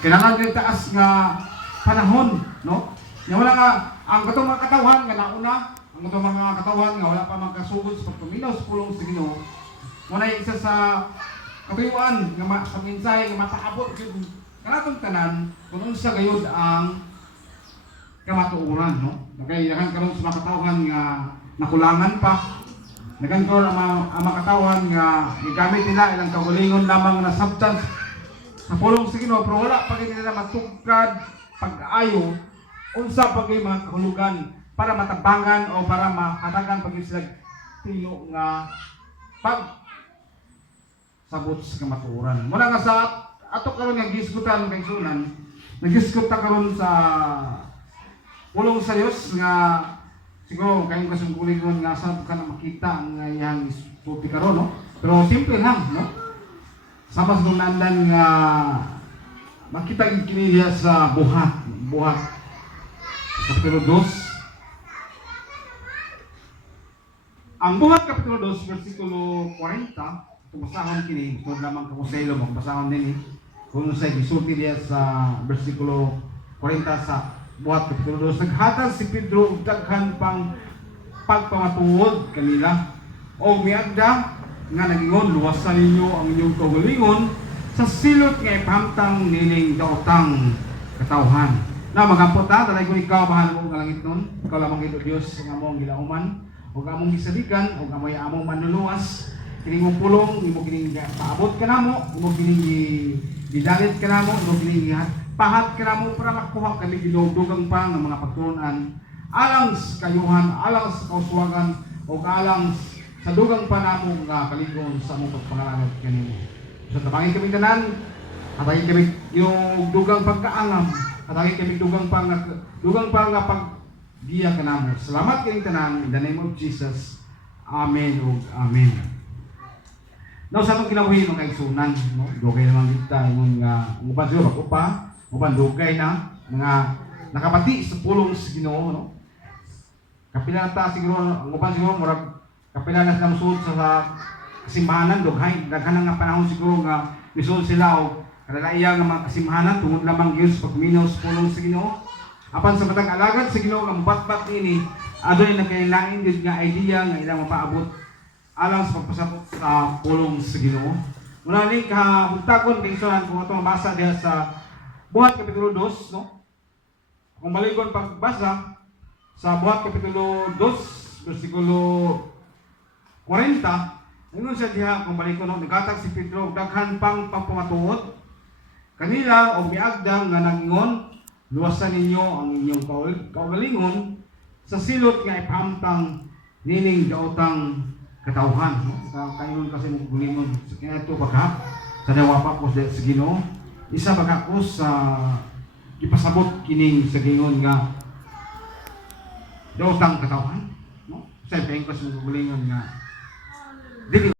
Kailangan kay taas nga panahon, no? Nya wala nga ang katong mga katawan nga nauna, ang katong mga katawan nga wala pa magkasugod sa pagpaminaw sa pulong sa Ginoo. Muna isa sa katuyuan nga sa mensahe nga mataabot gyud kanatong tanan kung unsa gayud ang kamatuoran, no? Kay daghang karon sa mga katawan nga nakulangan pa. Daghang karon ang mga katawan nga gigamit nila ilang kaugalingon lamang na substance sa pulong sa Ginoo pero wala pa gid nila matugkad pag-ayo unsa pa gay mga kahulugan para matabangan o para mahatagan pag sila tino nga pag sabot sa kamatuoran. Muna nga sa ato karon nga gisgutan kay sunan, nagisgot ta karon sa pulong sa Dios nga siguro kayong kasungkulingon nga sa ka na makita ang iyang sulti karon, no? Pero simple lang, no? Sama sa tunandan nga makita gid kini diha sa buhat Kapitulo 2. Ang buhat Kapitulo 2 versikulo 40, tumasahon kini, gusto lamang kamusaylo mo, basahon din kung sa gisulti diya sa versikulo 40 sa buhat Kapitulo 2. Naghatag si Pedro og daghan pang pagpamatuod kanila o miagda nga nagingon, luwasan ninyo ang inyong kaugalingon sa silot nga ipahamtang nining daotang katawhan. Na magampot ta, talay ko ikaw bahala mo nga langit nun, ikaw lamang ito Diyos nga mo ang gilauman, o among gisaligan, o amoy among manluluwas, kining mo pulong, imo kining paabot ka na mo, imo kining gidalit ka na mo, imo kining pahat ka na mo para makuha kami ginugdugang pa ng mga pagtunan, alang sa kayuhan, alang sa kauswagan, o alang sa dugang pa na mo nga kaligon sa mong pagpangalangot kanimo. So tabangin kami tanan, atay kami yung dugang pagkaangam, atay kami dugang pa nga pagdiya kanamo. Salamat kini tanan in the name of Jesus. Amen ug amen. Now sa atong kinabuhi mga kaigsunan, no? Dugay naman kita ingon nga uban siguro ako pa, uban dugay na mga nakapati sa pulong sa Ginoo, no? Kapila ta siguro ang uban siguro murag kapila na silang suod sa kasimbahanan, daghan nga panahon siguro nga misuod sila o kalalayan nga mga kasimbahanan tungod lamang gyud sa pagminaw sa pulong sa Ginoo. Apan sa matag alagad sa Ginoo nga mubatbat ini, adunay nagkailangan gyud nga idea nga ilang mapaabot alang sa pagpasabot sa pulong sa Ginoo. Muna ni kahuntagon kay sunan kung atong mabasa diha sa Buhat Kapitulo 2, no? Kung baligon pagbasa sa Buhat Kapitulo 2 versikulo 40, ingon siya diha kung balik ko no, naghatag si Pedro daghan pang pagpamatuod kanila o miagda nga nagingon, luwasan ninyo ang inyong kaugalingon sa silot nga ipahamtang nining daotang katawhan, no? Sa kaingon kasi mong gulingon sa kinato baka sa nawapa ko sa Ginoo, isa baka ko sa ipasabot kining sa gingon nga daotang katawhan, no? Sa payong kasi mong gulingon nga